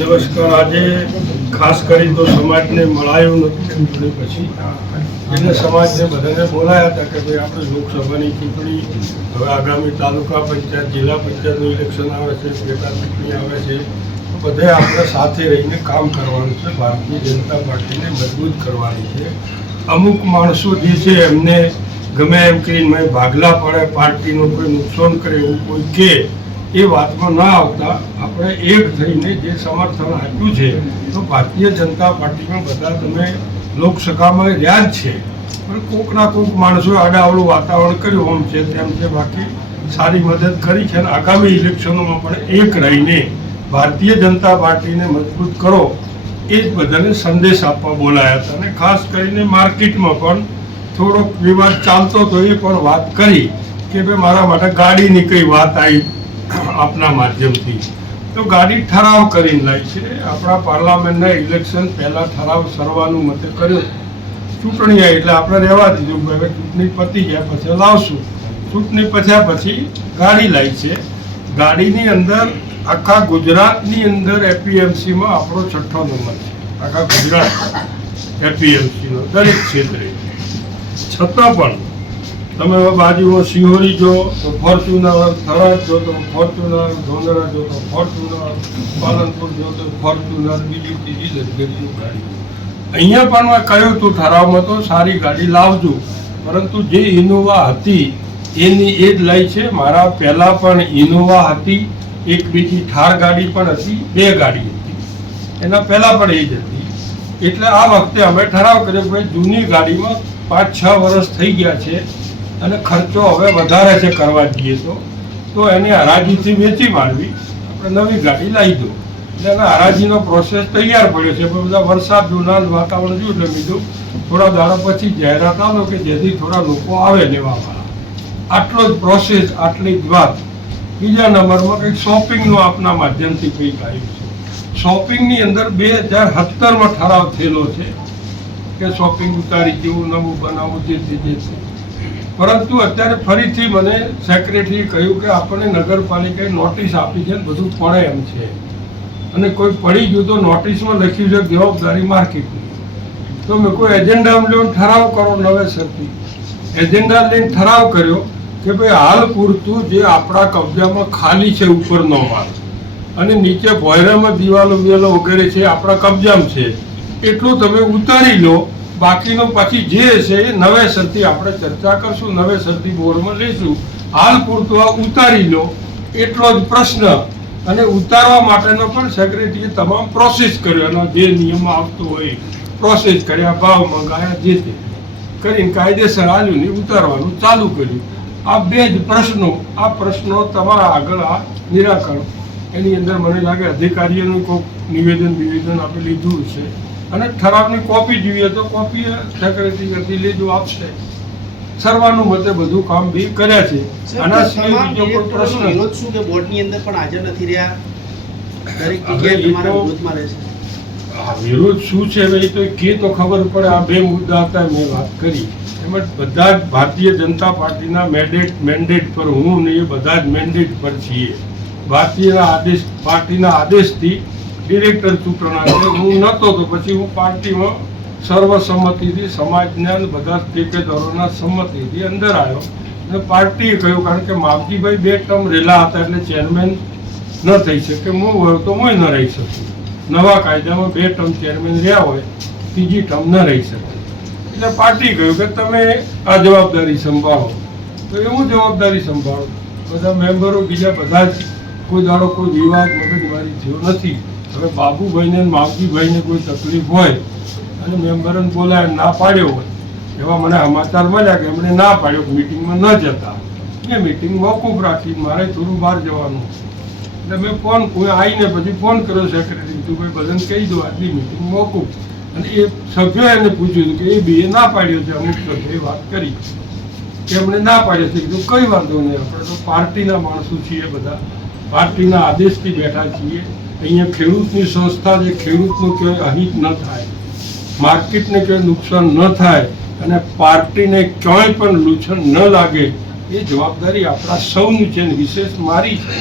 નમસ્કાર. આજે ખાસ કરી તો સમાજને મળાયું નથી ચૂંટણી પછી, એટલે સમાજને બધાને બોલાયા હતા કે ભાઈ આપણે લોકસભાની ચૂંટણી હવે આગામી તાલુકા પંચાયત જિલ્લા પંચાયતનું ઇલેક્શન આવે છે, પેટા ચૂંટણી આવે છે, તો બધે આપણે સાથે રહીને કામ કરવાનું છે. ભારતીય જનતા પાર્ટીને મજબૂત કરવાની છે. અમુક માણસો જે છે એમને ગમે એમ કરીને ભાગલા પડે, પાર્ટીનું કોઈ નુકસાન કરે એવું કોઈ કે એ વાતમાં ના આવતા આપણે એક થઈને જે સમર્થન આપ્યું છે, તો ભારતીય જનતા પાર્ટીમાં બધા તમે લોકસભામાં રહ્યા જ છે, પણ કોકના કોક માણસોએ આડાઅવળું વાતાવરણ કર્યું આમ છે તેમ છે, બાકી સારી મદદ કરી છે. અને આગામી ઇલેક્શનોમાં પણ એક રહીને ભારતીય જનતા પાર્ટીને મજબૂત કરો એ જ બધાને સંદેશ આપવા બોલાયા હતા. અને ખાસ કરીને માર્કેટમાં પણ થોડોક વિવાદ ચાલતો હતો, એ પણ વાત કરી કે ભાઈ મારા માટે ગાડીની કઈ વાત આવી આપના માધ્યમથી, તો ગાડી ઠરાવ કરીને લાવી છે. આપણા પાર્લામેન્ટના ઇલેક્શન પહેલા ઠરાવ સર્વાનુમતે કર્યો, ચૂંટણી આવી એટલે આપણે રહેવા દીધું, હવે ચૂંટણી પતી ગયા પછી લાવશું. ચૂંટણી પત્યા પછી ગાડી લાવી છે. ગાડીની અંદર આખા ગુજરાતની અંદર એપીએમસીમાં આપણો 6ઠ્ઠો નંબર છે, આખા ગુજરાત એપીએમસીનો દરેક ક્ષેત્રે. છતાં પણ તમે બાજુમાં સિહોરી જો તો ફોર્ચ્યુનર, થરાદ જો તો ફોર્ચ્યુનર, ધોંધરા જો તો ફોર્ચ્યુનર, પાલનપુર જો તો ફોર્ચ્યુનર, બીજી ત્રીજી લક્ઝરીની ગાડી. અહીંયા પણ મેં કહ્યું હતું ઠરાવમાં તો સારી ગાડી લાવજો, પરંતુ જે ઇનોવા હતી એની એ જ લઈ છે. મારા પહેલાં પણ ઇનોવા હતી, એક બીજી થાર ગાડી પણ હતી, 2 ગાડી હતી, એના પહેલાં પણ એ જ હતી. એટલે આ વખતે અમે ઠરાવ કર્યો કે જૂની ગાડીમાં 5-6 વર્ષ થઈ ગયા છે અને ખર્ચો હવે વધારે છે કરવા જઈએ તો એને હરાજીથી વેચી મારવી, આપણે નવી ગાડી લાવી દો. એટલે એના હરાજીનો પ્રોસેસ તૈયાર પડ્યો છે, પણ બધા વરસાદ જૂના વાતાવરણ જોયું એટલે બીજું થોડા દાડા પછી જાહેરાત આવો કે જેથી થોડા લોકો આવે લેવાવાળા. આટલો જ પ્રોસેસ, આટલી જ વાત. બીજા નંબરમાં કંઈક શોપિંગનું આપના માધ્યમથી કંઈક આવ્યું છે. શોપિંગની અંદર 2017માં ઠરાવ થયેલો છે કે શોપિંગ ઉતારી જેવું નવું બનાવવું જે છે. પરંતુ અત્યારે ફરીથી મને સેક્રેટરીએ કહ્યું કે આપણને નગરપાલિકાએ નોટિસ આપી છે, બધું પડે એમ છે, અને કોઈ પડી ગયું તો નોટિસમાં લખ્યું છે જવાબદારી માર્કેટની. તો મેં કોઈ એજન્ડા લઈને ઠરાવ કરો, નવેસરથી એજન્ડા લઈને ઠરાવ કર્યો કે ભાઈ હાલ પૂરતું જે આપણા કબજામાં ખાલી છે ઉપરનો માલ અને નીચે ભોયરામાં દિવાલો વિવાલો વગેરે છે આપણા કબજામાં છે, એટલું તમે ઉતારી લો, બાકીનો પછી જે છે એ નવેસરથી આપણે ચર્ચા કરશું, નવેસરથી બોર્ડમાં લઈશું. હાલ પૂરતું આ ઉતારી લો એટલો જ પ્રશ્ન. અને ઉતારવા માટેનો પણ સેક્રેટરીએ તમામ પ્રોસેસ કર્યો, એનો જે નિયમ આવતો હોય પ્રોસેસ કર્યા, ભાવ મંગાયા, જે તે કરીને કાયદેસર આવ્યું ને ઉતારવાનું ચાલુ કર્યું. આ 2 જ પ્રશ્નો. આ પ્રશ્નો તમારા આગળ આ નિરાકરણ, એની અંદર મને લાગે અધિકારીઓનું કોઈક નિવેદન આપણે લીધું છે, અને ઠરાવની કોપી જોઈએ તો કોપી સેક્રેટરી લીધું આપશે. સર્વાનુમતે બધું કામ બી કર્યા છે. આના સિવાય બીજો કોઈ પ્રશ્ન વિરોધ શું કે બોર્ડની અંદર પણ હાજર નથી રહ્યા, દરેક જગ્યાએ તમારા વિરોધમાં રહે છે? વિરોધ શું છે એ તો કે તો ખબર પડે. આ 2 મુદ્દા હતા મેં વાત કરી, એમાં બધા જ ભારતીય જનતા પાર્ટીના મેન્ડેટ પર હું ને એ બધા જ મેન્ડેટ પર છીએ. ભારતીય પાર્ટીના આદેશથી ડિરેક્ટર ચૂંટણા છે, હું નહોતો તો પછી હું પાર્ટીમાં સર્વસંમતિથી સમાજના બધા ટેકેદારોના સંમતિથી અંદર આવ્યો. અને પાર્ટીએ કહ્યું, કારણ કે માવજીભાઈ 2 ટર્મ રહેલા હતા એટલે ચેરમેન ન થઈ શકે, હું હોય તો હું ન રહી શકું. નવા કાયદામાં 2 ટર્મ ચેરમેન રહ્યા હોય, ત્રીજી ટર્મ ન રહી શકે. એટલે પાર્ટી કહ્યું કે તમે આ જવાબદારી સંભાળો. તો એવું જવાબદારી સંભાળો. બધા મેમ્બરો બીજા બધા જ કોઈ દાડો કોઈ વિવાદ મગજમારી થયો નથી. હવે બાબુભાઈને માવજીભાઈને કોઈ તકલીફ હોય અને મેમ્બરોને બોલાય ના પાડ્યો હોય, એવા મને સમાચાર મળ્યા કે એમણે ના પાડ્યો, મિટિંગમાં ન જતા, એ મિટિંગ મોકૂફ રાખી, મારે થોડું બહાર જવાનું. એટલે મેં કોઈ આવીને પછી ફોન કર્યો સેક્રેટરી, તું ભાઈ બધાને કહી દો આટલી મિટિંગ મોકૂફ. અને એ સભ્યોએ એને પૂછ્યું કે એ બીએ ના પાડ્યો છે, અમુક સભ્યોએ વાત કરી કે એમણે ના પાડ્યો છે. કીધું કંઈ વાંધો નહીં, આપણે તો પાર્ટીના માણસો છીએ, બધા પાર્ટીના આદેશથી બેઠા છીએ. અહીંયા ખેડૂતની સંસ્થા જે ખેડૂતનું કોઈ અહિત ન થાય, માર્કેટને કોઈ નુકસાન ન થાય અને પાર્ટીને ક્યાંય પણ લૂછણ ન લાગે, એ જવાબદારી આપણા સૌની છે, વિશેષ મારી છે.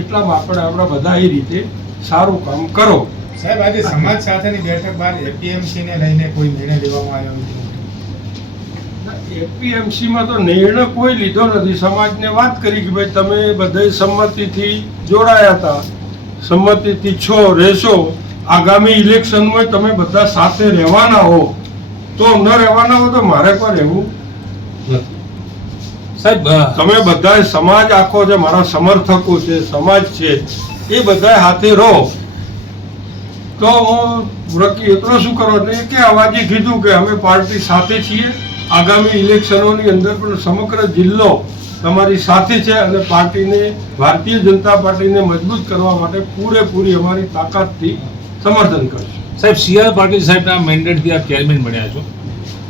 એટલામાં આપણે આપણા બધા એ રીતે સારું કામ કરો. સાહેબ, આજે સમાજ સાથેની બેઠક બાદ એપીએમસી ને લઈને કોઈ નિર્ણય લેવામાં આવ્યો નથી? એપીએમસીમાં તો નિર્ણય કોઈ લીધો નથી. સમાજને વાત કરી કે ભાઈ તમે બધા સંમતિથી જોડાયા હતા, સંમતિથી રહેશો, આગામી ઇલેક્શનમાં તમે બધા સાથે રહેવાના હો, તો ન રહેવાના હો તો મારે પણ રહેવું નથી. સાહેબ, તમે બધા સમાજ આખો છે, મારા સમર્થકો છે, સમાજ છે, એ બધા હાથે રહો. તો હું રકી એટલો શું કરો કે અવાજી કીધું કે અમે પાર્ટી સાથે છીએ, આગામી ઇલેક્શનોની અંદર પણ સમગ્ર જિલ્લો તમારી સાથે છે અને પાર્ટીને, ભારતીય જનતા પાર્ટીને મજબૂત કરવા માટે પૂરેપૂરી અમારી તાકાતથી સમર્થન કરશે. સાહેબ, CR પાટીલ સાહેબના મેન્ડેટથી આપ ચેરમેન બન્યા છો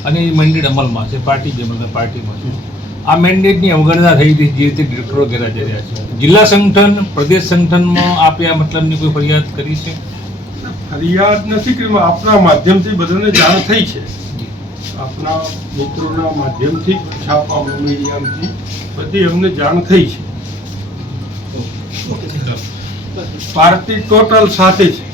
અને એ મેન્ડેટ અમલમાં છે, પાર્ટી પાર્ટીમાં છે. આ મેન્ડેટની અવગણના થઈ હતી જે રીતે ડિરેક્ટરો ગેરહાજર રહ્યા છે. જિલ્લા સંગઠન, પ્રદેશ સંગઠનમાં આપે આ મતલબની કોઈ ફરિયાદ કરી છે? ફરિયાદ નથી કરી, આપના માધ્યમથી બધાને જાણ થઈ છે. આપના મિત્રોના માધ્યમથી, છાપા મીડિયાથી બધી અમને જાણ થઈ છે. પાર્ટી ટોટલ સાથે છે.